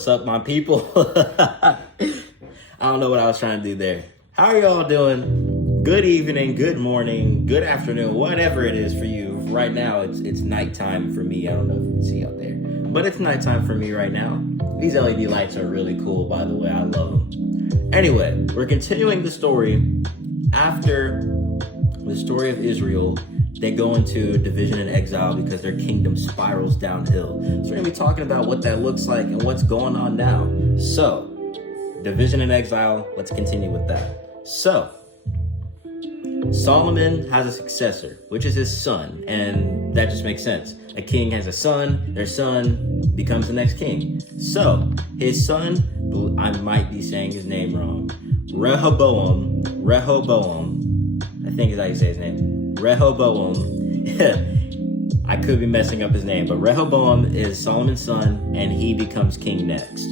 What's up, my people? I don't know what I was trying to do there. How are y'all doing? Good evening, good morning, good afternoon, whatever it is for you. Right now, it's nighttime for me. I don't know if you can see out there, but it's nighttime for me right now. These LED lights are really cool, by the way. I love them. Anyway, we're continuing the story. After the story of Israel, they go into division and exile because their kingdom spirals downhill. So we're going to be talking about what that looks like and what's going on now. So, division and exile, let's continue with that. So, Solomon has a successor, which is his son, and that just makes sense. A king has a son, their son becomes the next king. So, his son, I might be saying his name wrong, Rehoboam, I think is how you say his name. Rehoboam, I could be messing up his name, but Rehoboam is Solomon's son, and he becomes king next.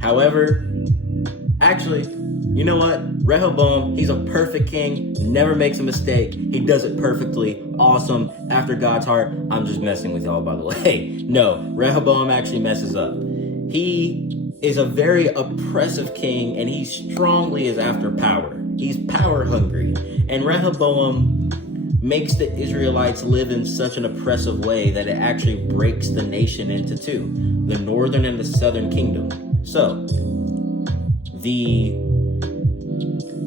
However, actually, you know what? Rehoboam, he's a perfect king, never makes a mistake. He does it perfectly, awesome, after God's heart. I'm just messing with y'all, by the way. No, Rehoboam actually messes up. He is a very oppressive king, and he strongly is after power. He's power hungry, and Rehoboam makes the Israelites live in such an oppressive way that it actually breaks the nation into two, the northern and the southern kingdom. So, the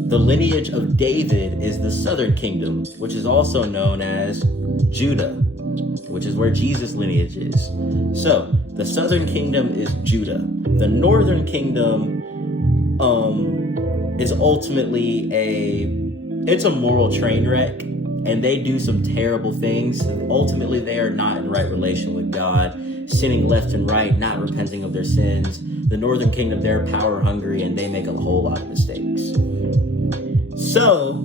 lineage of David is the southern kingdom, which is also known as Judah, which is where Jesus' lineage is. So, the southern kingdom is Judah. The northern kingdom is ultimately it's a moral train wreck. And they do some terrible things. Ultimately, they are not in right relation with God, sinning left and right, not repenting of their sins. The northern kingdom, they're power hungry, and they make a whole lot of mistakes. So,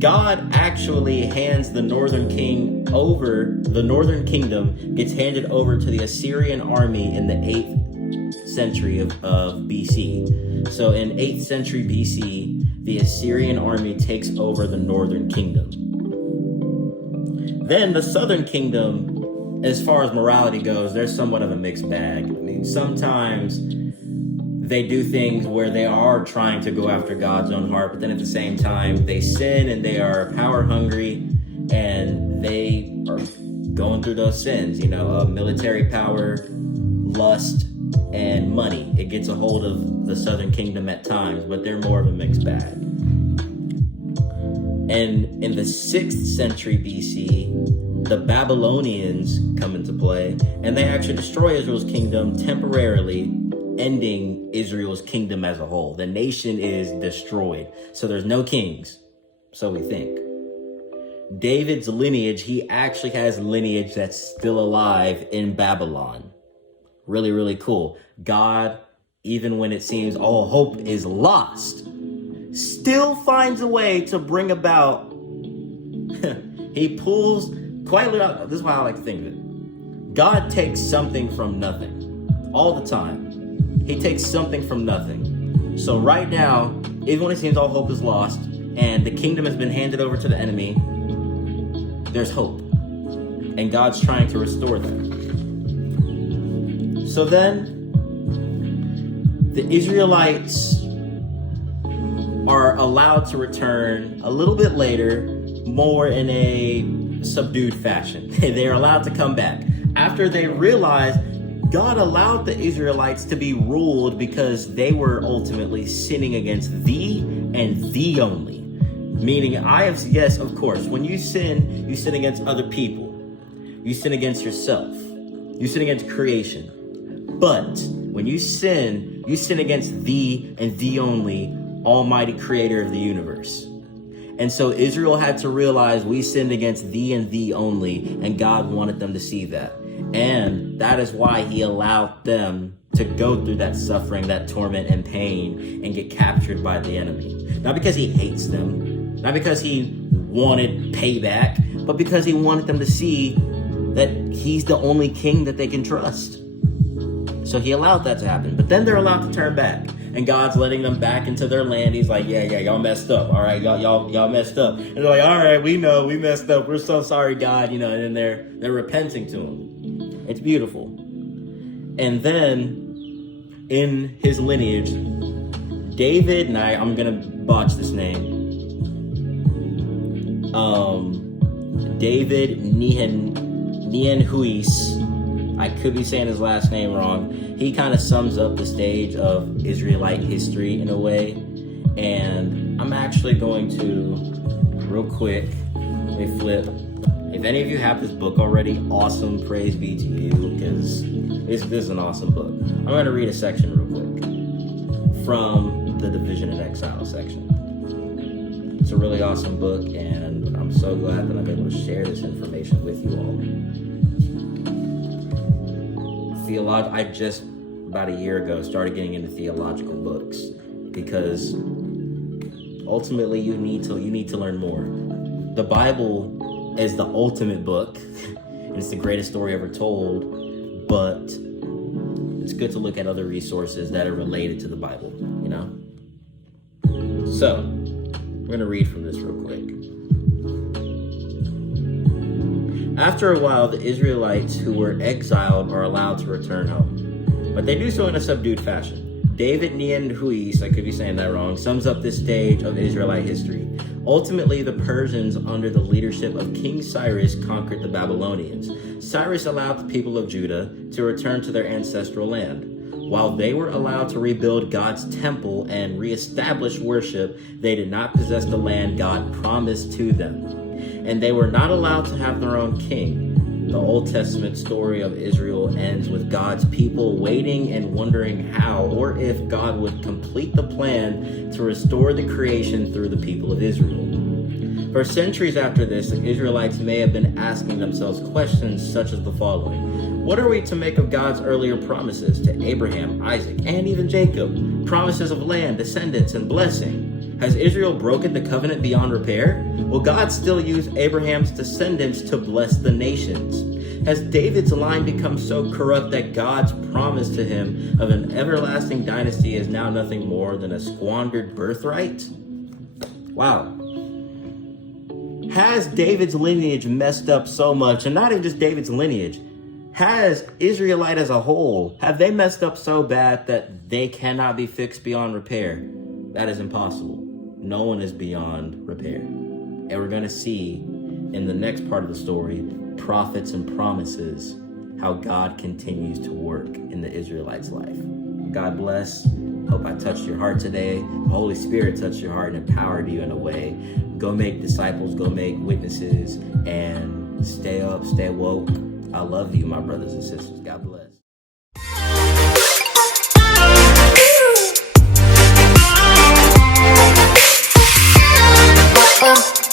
God actually hands the northern kingdom gets handed over to the Assyrian army in the 8th century of BC. So in 8th century BC, the Assyrian army takes over the northern kingdom. Then the southern kingdom, as far as morality goes, they're somewhat of a mixed bag. I mean, sometimes they do things where they are trying to go after God's own heart, but then at the same time, they sin and they are power hungry and they are going through those sins, military power, lust, and money. It gets a hold of the southern kingdom at times, but they're more of a mixed bag. And in the 6th century BC, the Babylonians come into play, and they actually destroy Israel's kingdom temporarily, ending Israel's kingdom as a whole. The nation is destroyed. So there's no kings, so we think. David's lineage, he actually has lineage that's still alive in Babylon. Really, really cool. God, even when it seems all hope is lost, still finds a way to bring about, he pulls, quite literally, this is why I like to think of it. God takes something from nothing, all the time. He takes something from nothing. So right now, even when it seems all hope is lost, and the kingdom has been handed over to the enemy, there's hope. And God's trying to restore them. So then, the Israelites are allowed to return a little bit later, more in a subdued fashion. They're allowed to come back after they realize God allowed the Israelites to be ruled because they were ultimately sinning against thee and thee only. Meaning, yes, of course, when you sin against other people. You sin against yourself. You sin against creation. But when you sin against thee and thee only, Almighty Creator of the universe. And so Israel had to realize we sinned against thee and thee only, and God wanted them to see that. And that is why he allowed them to go through that suffering, that torment and pain, and get captured by the enemy. Not because he hates them, not because he wanted payback, but because he wanted them to see that he's the only king that they can trust. So he allowed that to happen. But then they're allowed to turn back. And God's letting them back into their land. He's like, yeah, y'all messed up. All right, y'all messed up. And they're like, all right, we know we messed up. We're so sorry, God. And then they're repenting to him. It's beautiful. And then in his lineage, David, and I'm gonna botch this name. David Nienhuis. I could be saying his last name wrong. He kind of sums up the stage of Israelite history in a way. And I'm actually going to, real quick, let me flip. If any of you have this book already, awesome, praise be to you, because this is an awesome book. I'm going to read a section real quick from the Division in Exile section. It's a really awesome book, and I'm so glad that I'm able to share this information with you all. I just, about a year ago, started getting into theological books because ultimately you need to learn more. The Bible is the ultimate book, and it's the greatest story ever told, but it's good to look at other resources that are related to the Bible, you know? So, I'm going to read from this real quick. After a while, the Israelites who were exiled are allowed to return home, but they do so in a subdued fashion. David Nienhuis, I could be saying that wrong, sums up this stage of Israelite history. Ultimately, the Persians, under the leadership of King Cyrus, conquered the Babylonians. Cyrus allowed the people of Judah to return to their ancestral land. While they were allowed to rebuild God's temple and reestablish worship, they did not possess the land God promised to them. And they were not allowed to have their own king. The Old Testament story of Israel ends with God's people waiting and wondering how or if God would complete the plan to restore the creation through the people of Israel. For centuries after this, the Israelites may have been asking themselves questions such as the following. What are we to make of God's earlier promises to Abraham, Isaac, and even Jacob? Promises of land, descendants, and blessing. Has Israel broken the covenant beyond repair? Will God still use Abraham's descendants to bless the nations? Has David's line become so corrupt that God's promise to him of an everlasting dynasty is now nothing more than a squandered birthright? Wow. Has David's lineage messed up so much, and not even just David's lineage, has Israelite as a whole, have they messed up so bad that they cannot be fixed beyond repair? That is impossible. No one is beyond repair. And we're going to see in the next part of the story, prophets and promises, how God continues to work in the Israelites' life. God bless. Hope I touched your heart today. The Holy Spirit touched your heart and empowered you in a way. Go make disciples, go make witnesses, and stay up, stay woke. I love you, my brothers and sisters. God bless.